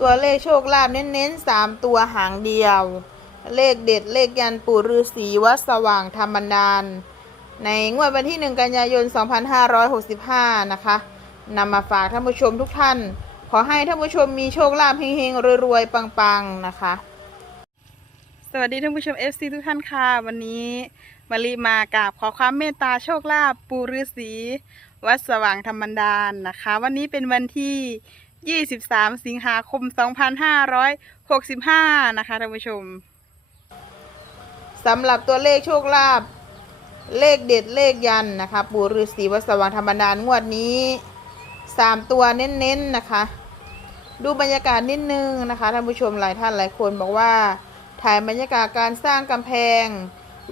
ตัวเลขโชคลาภเน้นๆสามตัวหางเดียว เลขเด็ดเลขยันปู่ฤาษีวัดสว่างธรรมดานในงวดวันที่ 1 กันยายน 2565 นะคะนำมาฝากท่านผู้ชมทุกท่าน ขอให้ท่านผู้ชมมีโชคลาภเฮงๆรวยๆปังๆนะคะ สวัสดีท่านผู้ชม FC ทุกท่านค่ะ วันนี้มารีมากราบขอความเมตตาโชคลาภปูฤาษีวัดสว่างธรรมดานนะคะ วันนี้เป็นวันที่ 23 สิงหาคม 2565 นะคะท่านผู้ชมสำหรับตัวเลขโชคลาภเลขเด็ดเลขยันนะคะ ปู่ฤาษีวัดสว่างธรรมดานงวดนี้ 3 ตัวเน้นๆนะคะ ดูบรรยากาศนิดนึงนะคะท่านผู้ชมหลายท่านหลายคนบอกว่า ถ่ายบรรยากาศการสร้างกำแพง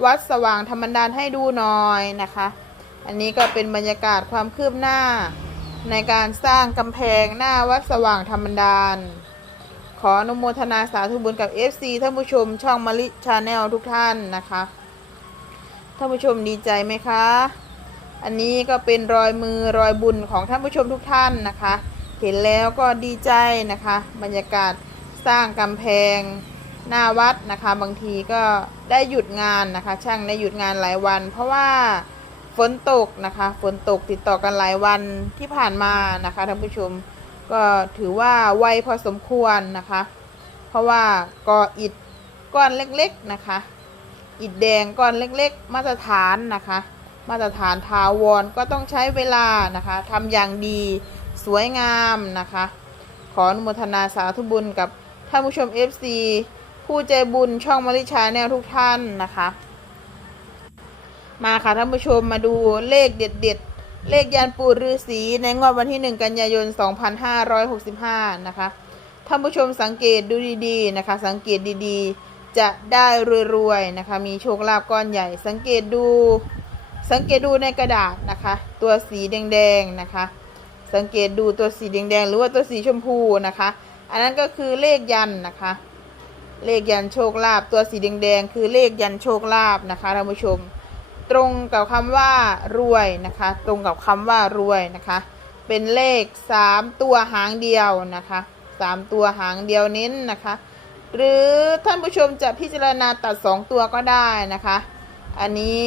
วัดสว่างธรรมดานให้ดูหน่อยนะคะ อันนี้ก็เป็นบรรยากาศความคืบหน้า ในการสร้างกำแพงหน้าวัดสว่างธรรมดานขออนุโมทนาสาธุบุญกับ FC ท่านผู้ชมช่องมะลิชาแนลทุกท่านนะคะ ท่านผู้ชมดีใจไหมคะ อันนี้ก็เป็นรอยมือรอยบุญของท่านผู้ชมทุกท่านนะคะ เห็นแล้วก็ดีใจนะคะ บรรยากาศสร้างกำแพงหน้าวัดนะคะ บางทีก็ได้หยุดงานนะคะ ช่างได้หยุดงานหลายวัน เพราะว่า ฝนตกนะคะฝนตกติดต่อกันหลายวันที่ผ่านมานะคะท่านผู้ชมก็ถือว่าไวพอสมควรนะคะ เพราะว่าก่ออิฐก้อนเล็กๆนะคะ อิฐแดงก้อนเล็กๆ มาตรฐานนะคะ มาตรฐานทาวรก็ต้องใช้เวลานะคะทำอย่างดีสวยงามนะคะ ขออนุโมทนาสาธุบุญกับท่านผู้ชม FC ผู้ใจบุญช่องมาริชาแนลทุกท่านนะคะ มาค่ะท่านผู้ชมมาดูเลขเด็ดๆเลขยันปู่ฤาษีในงวดวันที่ 1 กันยายน 2565 นะคะ ท่านผู้ชมสังเกตดูดีๆนะคะ สังเกตดีๆ จะได้รวยๆนะคะ มีโชคลาภก้อนใหญ่ สังเกตดู สังเกตดูในกระดาษนะคะ ตัวสีแดงๆนะคะ สังเกตดูตัวสีแดงๆ หรือว่าตัวสีชมพูนะคะ อันนั้นก็คือเลขยันนะคะ เลขยันโชคลาภ ตัวสีแดงๆ คือเลขยันโชคลาภนะคะท่านผู้ชม ตรงกับคำว่ารวยนะคะ ตรงกับคำว่ารวยนะคะ เป็นเลขสามตัวหางเดียวนะคะสามตัวหางเดียวเน้นนะคะ หรือท่านผู้ชมจะพิจารณาตัดสองตัวก็ได้นะคะ อันนี้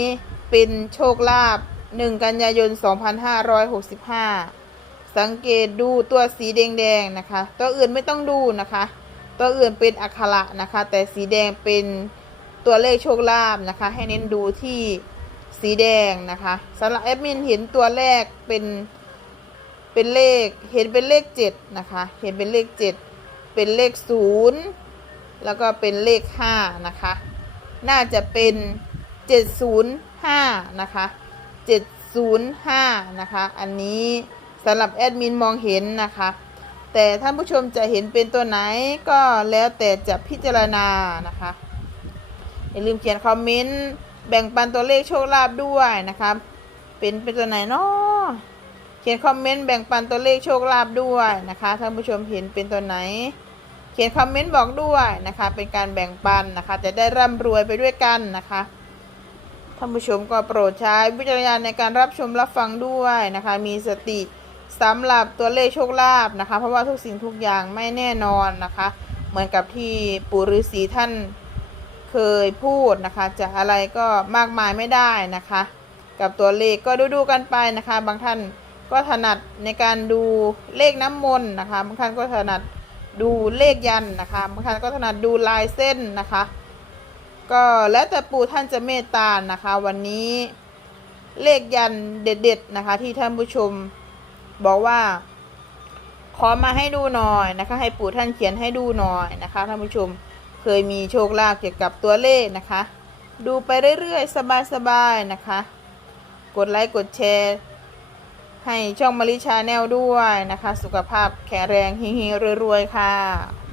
เป็นโชคลาภ1 กันยายน 2565 สังเกตดูตัวสีแดงๆนะคะ ตัวอื่นไม่ต้องดูนะคะ ตัวอื่นเป็นอักขระนะคะ แต่สีแดงเป็นตัวเลขโชคลาภนะคะ ให้เน้นดูที่ สีแดงนะคะสำหรับแอดมินเห็นตัวแรกเป็นเป็นเลขเห็นเป็นเลขเจ็ดนะคะเห็นเป็นเลขเจ็ดเป็นเลขศูนย์แล้วก็เป็นเลขห้านะคะน่าจะเป็นเจ็ดศูนย์ห้านะคะเจ็ดศูนย์ห้านะคะอันนี้สำหรับแอดมินมองเห็นนะคะแต่ท่านผู้ชมจะเห็นเป็นตัวไหนก็แล้วแต่จะพิจารณานะคะอย่าลืมเขียนคอมเมนต์ แบ่งปันตัวเลขโชคลาภด้วยนะครับ เป็นเป็นตัวไหนเนาะเขียนคอมเมนต์แบ่งปันตัวเลขโชคลาภด้วยนะคะท่านผู้ชมเห็นเป็นตัวไหน เขียนคอมเมนต์บอกด้วยนะคะ เป็นการแบ่งปันนะคะ จะได้ร่ำรวยไปด้วยกันนะคะท่านผู้ชมก็โปรดใช้วิจารณญาณในการรับชมรับฟังด้วยนะคะ มีสติสำหรับตัวเลขโชคลาภนะคะ เพราะว่าทุกสิ่งทุกอย่างไม่แน่นอนนะคะ เหมือนกับที่ปู่ฤาษีท่าน เคยพูดนะคะ จะอะไรก็มากมายไม่ได้นะคะ กับตัวเลขก็ดูดูๆกันไปนะคะ บางท่านก็ถนัดในการดูเลขน้ำมนต์นะคะ บางท่านก็ถนัดดูเลขยันนะคะ บางท่านก็ถนัดดูลายเส้นนะคะ ก็แล้วแต่ปู่ท่านจะเมตตานะคะ วันนี้เลขยันเด็ดๆนะคะ ที่ท่านผู้ชมบอกว่า ขอมาให้ดูหน่อยนะคะ ให้ปู่ท่านเขียนให้ดูหน่อยนะคะท่านผู้ชม เคยมีโชคลาภเกี่ยวกับตัวเลขนะคะ ดูไปเรื่อยๆ สบายๆ นะคะ กดไลค์กดแชร์ ให้ช่องมาริชาแนลด้วยนะคะ สุขภาพแข็งแรงเฮงๆรวยๆ ค่ะ